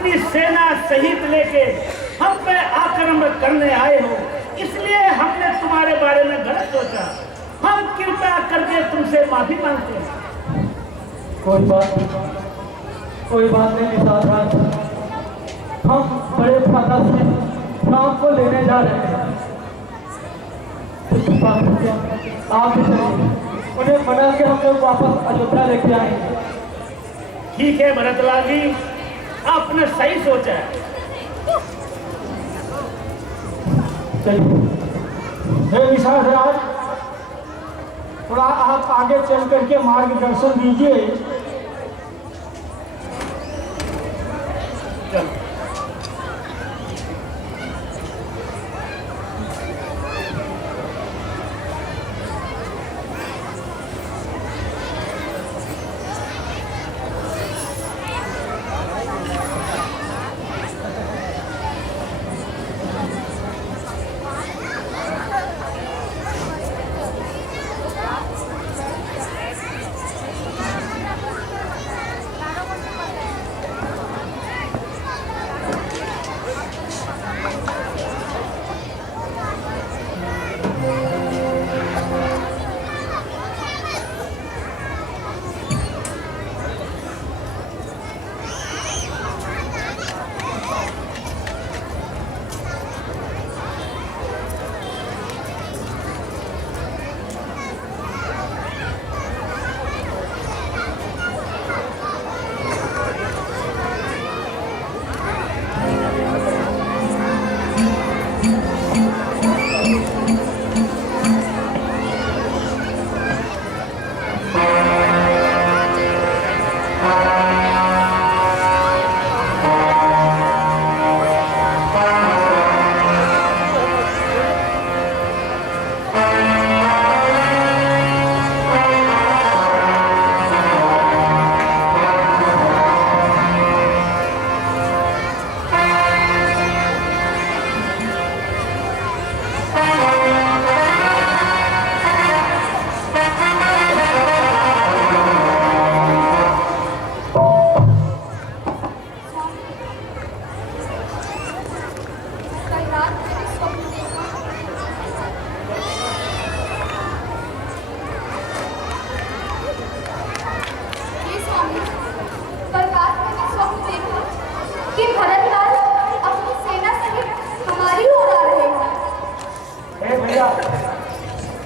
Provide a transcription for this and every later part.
अपनी सेना सहित लेके हम पे आक्रमण करने आए हो, इसलिए हमने तुम्हारे बारे में गलत सोचा। हम कृपया करके तुमसे माफी मांगते हैं। कोई बात नहीं निषाद राज, हम बड़े फायदा से नाम को लेने जा रहे हैं। आप भी चलिए, उन्हें मना के हम लोग वापस अयोध्या लेके आएंगे। ठीक है भरतलाल जी, आपने सही सोचा है। चलिए। हे निषाद राज, थोड़ा आप आगे चल करके मार्गदर्शन दीजिए। चलो।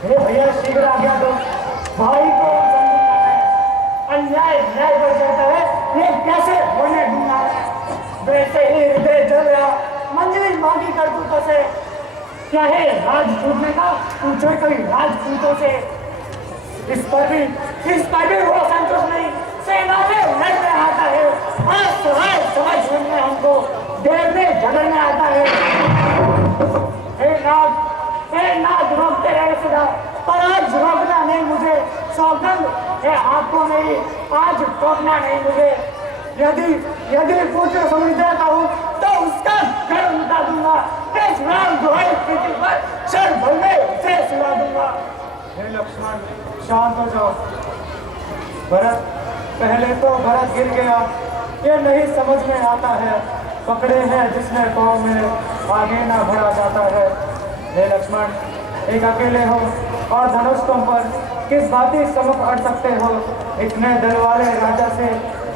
भैया शीघ्र आ गया तो भाई को अन्याय न्याय कर जाता है, ये कैसे होने दूंगा। वैसे ही हृदय जल रहा मंजिल मांगी करतूतों से, चाहे राज छूटने का पूछे कोई राजपूतों से। इस पर भी वो संतोष नहीं, सेना में लड़ने आता है, असहाय समझ में हमको देर में झगड़ने आता है। हे नाथ रोकते रहे सदा, पर आज रोकना नहीं मुझे, सौगंध है आपको मेरी, आज रोकना नहीं मुझे। यदि पुत्र समझ जाता हूँ तो उसका घर मिटा दूंगा, इस राम दुहाई पृथ्वी पर क्षण भर में उसे सुला दूंगा। हे लक्ष्मण शांत हो जाओ। भरत, पहले तो भरत गिर गया, ये नहीं समझ में आता है, पकड़े हैं जिसने पाँव में आगे ना बढ़ा जाता है। हे लक्ष्मण, एक अकेले हो और धनुष तुम पर किस भांति सम्मुख अड़ सकते हो, इतने दल वाले राजा से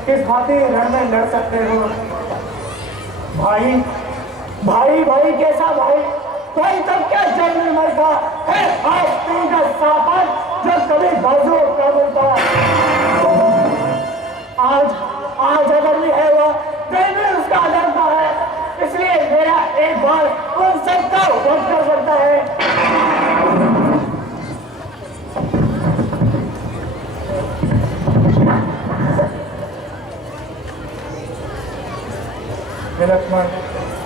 किस भांति रण में लड़ सकते हो। भाई कैसा भाई, कोई तब क्या जन्म मरता है, आज का सापन जो कभी बाजू का बोलता। आज अगर भी है वो दिल में उसका डरता है, इसलिए मेरा एक बार उन सबका वध कर सकता है। लक्ष्मण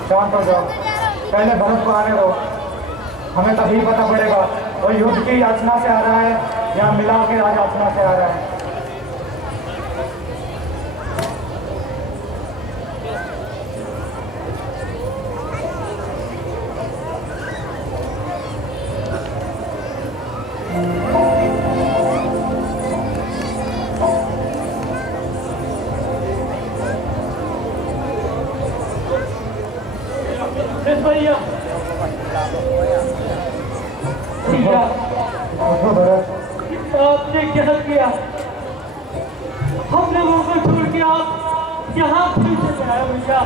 शांत हो जाओ, पहले भरत को आने दो, हमें तभी पता पड़ेगा वो युद्ध की याचना से आ रहा है या मिला के राज याचना से आ रहा है। भैया भैया आपने क्या किया? हम लोगों को छोड़ के आप यहाँ फिर से आए भैया।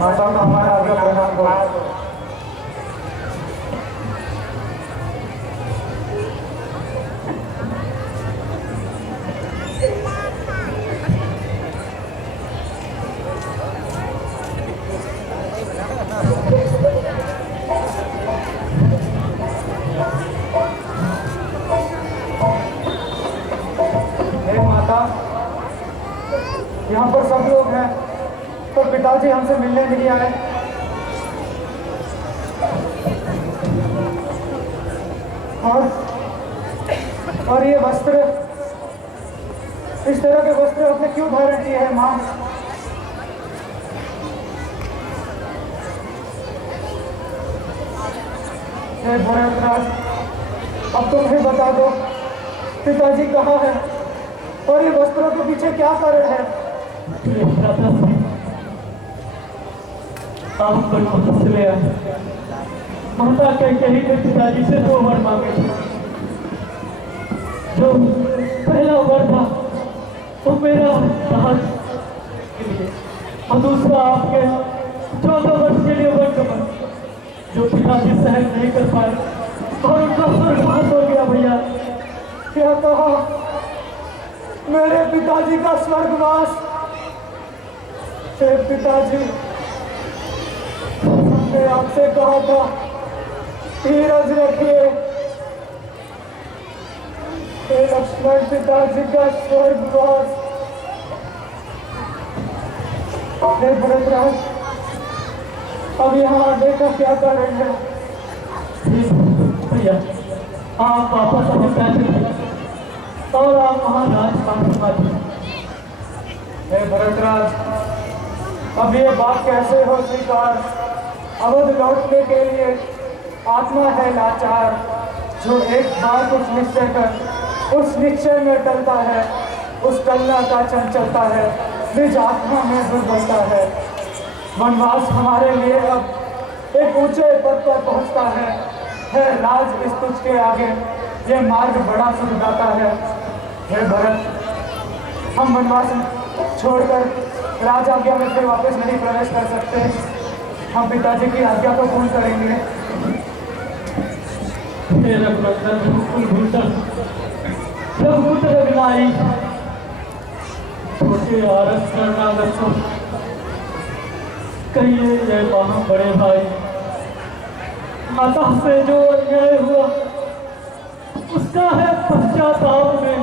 माता का हमारा आगे प्रणाम करो। यहाँ पर सब लोग हैं तो पिताजी हमसे मिलने नहीं आए। और ये वस्त्र, इस तरह के वस्त्र आपने क्यों धारण किए हैं माँ? भरतराज, अब तुम ही बता दो पिताजी कहाँ है और ये वस्त्रों के पीछे क्या कारण है? आप पर ले आए माता कहीं के पिताजी से 2 वर मांगे थे। जो पहला वर था वो मेरा जहाज के लिए और दूसरा आपके 14 वर्ष के लिए वर कमर, जो पिताजी सहन नहीं कर पाए और उनका स्वर्गवास हो गया। भैया क्या कहा? मेरे पिताजी का स्वर्गवास? पिताजी, मैंने आपसे कहा था धीरज रखिए। लक्ष्मण, पिताजी का स्वर्गवास। भरतराज, अब यहाँ आने का क्या कारण है? भैया आप वापस अपने पैसे और आप वहाँ राजपाट। भरतराज, अब ये बात कैसे हो स्वीकार? अवध लौटने के लिए आत्मा है लाचार, जो एक बार कुछ निश्चय कर उस निश्चय में टलता है, उस टलना का चंचलता है, निज आत्मा में दुर्बलता है। वनवास हमारे लिए अब एक ऊंचे पद पर पहुंचता है राज इस तुझ के आगे ये मार्ग बड़ा सुखदाता है। हे भरत, हम वनवास छोड़कर राज आज्ञा में फिर वापस नहीं प्रवेश कर सकते। हम पिताजी की आज्ञा को पूर्ण करेंगे। कहिए ये वहाँ बड़े भाई, माता से जो अन्याय हुआ उसका है पश्चाताप में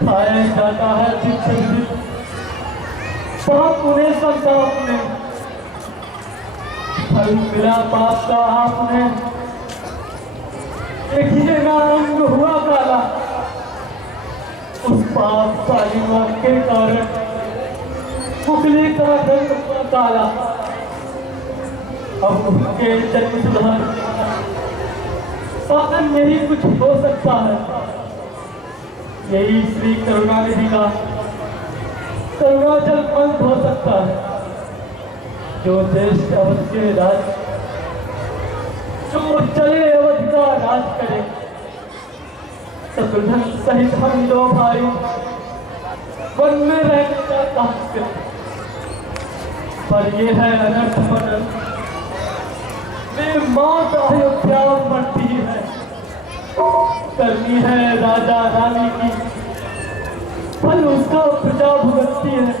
खाया जाता है दिन पाप उन्हें संताप में। फल मिला पाप का आपने, देखिए ना अंग हुआ काला, उस पाप कालिमा के कारण उंगली का रंग काला। अब उसके जन्म सुधार साधन यही कुछ हो सकता है, यही श्री करुणानिधि का करुणाचल पंथ हो सकता है, जो देश अवध के राज, जो चले अवध का राज करे। शत्रुघ्न सहित हम 2 भाई वन में रहने का काम करें, पर ये है अनर्थ मनन में मौत अयोध्या मरती है। करनी है राजा रानी की, फल उसका प्रजा भुगतती है।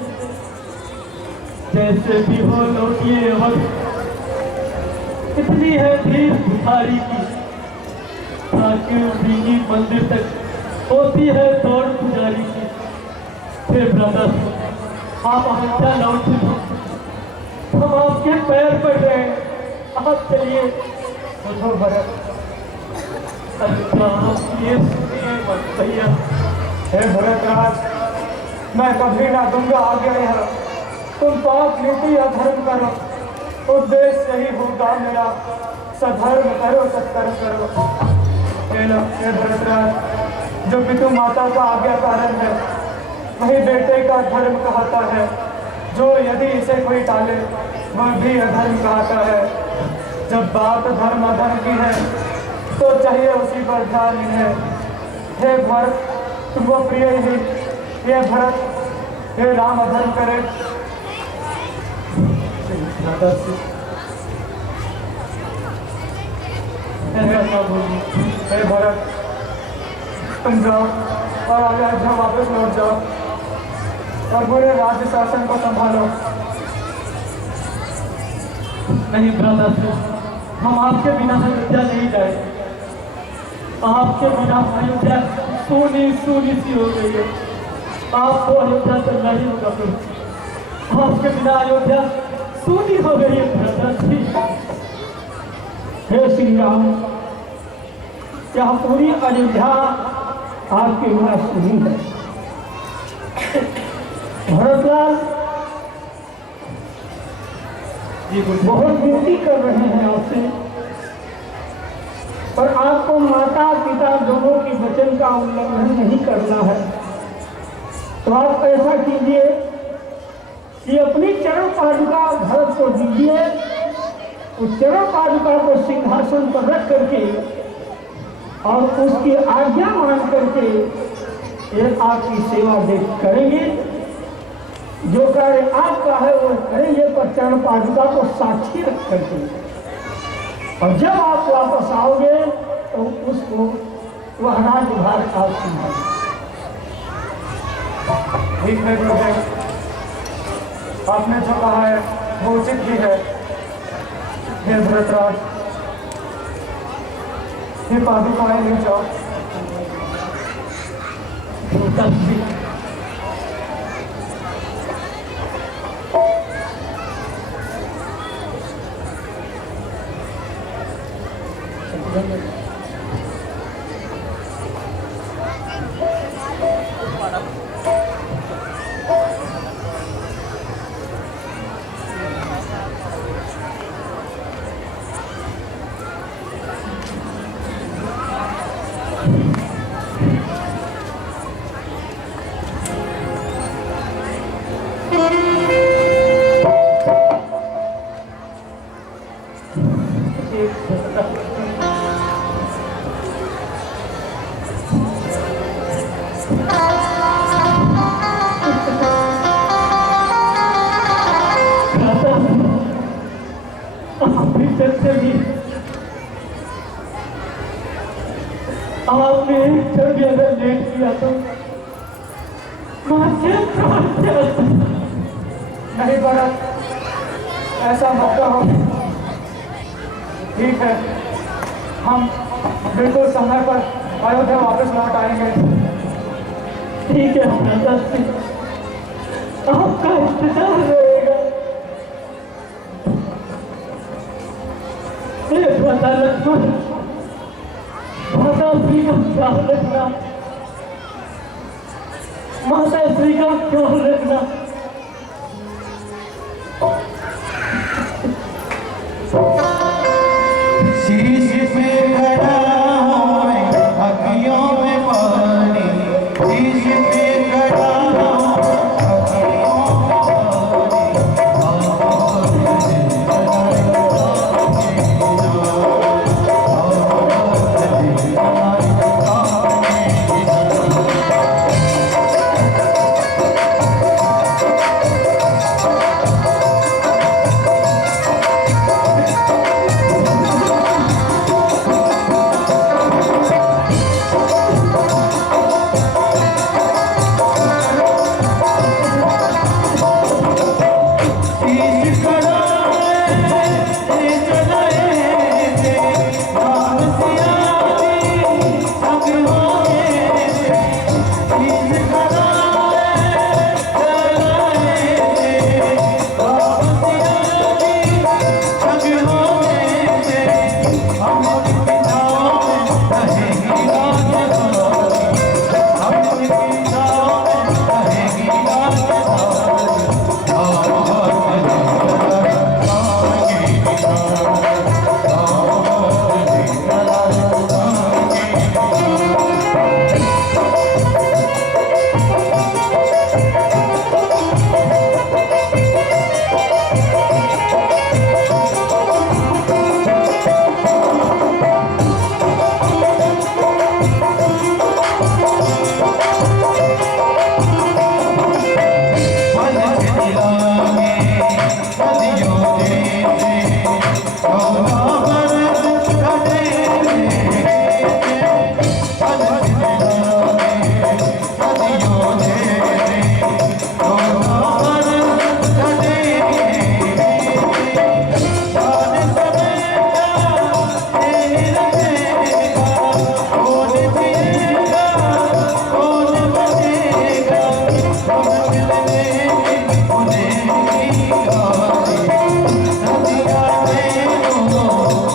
जैसे भी हो लौटिए वक्त, इतनी है धीर भिखारी की, ताकि उन्हीं मंदिर तक होती है दौड़ पुजारी की। फिर ब्रदर, आप अयोध्या लौट, हम आपके पैर पड़ रहे हैं, आप चलिए। उठो भरत। भैया हे भरतराज, मैं कभी ना दूंगा आगे यह, तुम पाप नीति या धर्म करो, उद्देश्य यही होगा मेरा, सधर्म करो सत्कर्म करो। हे भरतराज, जो पितु माता का आज्ञाकारक है वही बेटे का धर्म कहता है। जो यदि इसे कोई टाले वह भी अधर्म कहता है। जब बात धर्म अधर्म की है तो चाहिए उसी पर ध्यान है। हे भरत तुमको प्रिय ही, हे भरत हे राम अधर्म करे। हे भरत तुम जाओ और अयोध्या वापस लौट जाओ और पूरे राज्य शासन को संभालो। नहीं ब्रदर, हम आपके बिना अयोध्या नहीं जाए। आपके बिना अयोध्या सोनी सोनी सी हो गई है। आपको अयोध्या चलना ही होगा। फिर आपके बिना अयोध्या सोनी हो गई है ब्रदर जी। हे श्री राम, यह पूरी अयोध्या आपके बिना सुनी है। भरतलाल जी बहुत विनती कर रहे हैं आपसे, पर आपको माता पिता दोनों के वचन का उल्लंघन नहीं करना है। तो आप ऐसा कीजिए कि अपनी चरण पादुका भरत को दीजिए। उस चरण पादुका को सिंहासन पर रख करके और उसकी आज्ञा मान करके ये आपकी सेवा देख करेंगे। जो कार्य आपका है वो करेंगे, पर चरण पादुका को साक्षी रख करके। और जब आप वापस आओगे तो उसको वह राज्यभार आप संभालेंगे। ठीक है गुरुदेव, आपने जो कहा है वो उचित ही है। हे भरतराज, हे पादुकाएं ले जाओ। आपने एक क्षण भी अगर लेट किया तो नहीं भरत, ऐसा मत कहो। ठीक है, हम बिल्कुल समय पर अयोध्या वापस लौट आएंगे। ठीक है ब्रदर जी, आपका इंतजार रहेगा। ब्रदर लक्ष्मण, माता श्री का ख्याल रखना, माता श्री का ख्याल रखना। शीश पे खड़ा हूँ मैं, अखियों में पानी। शीश पे खड़ा हूँ, अखियों में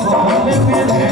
गोद में ले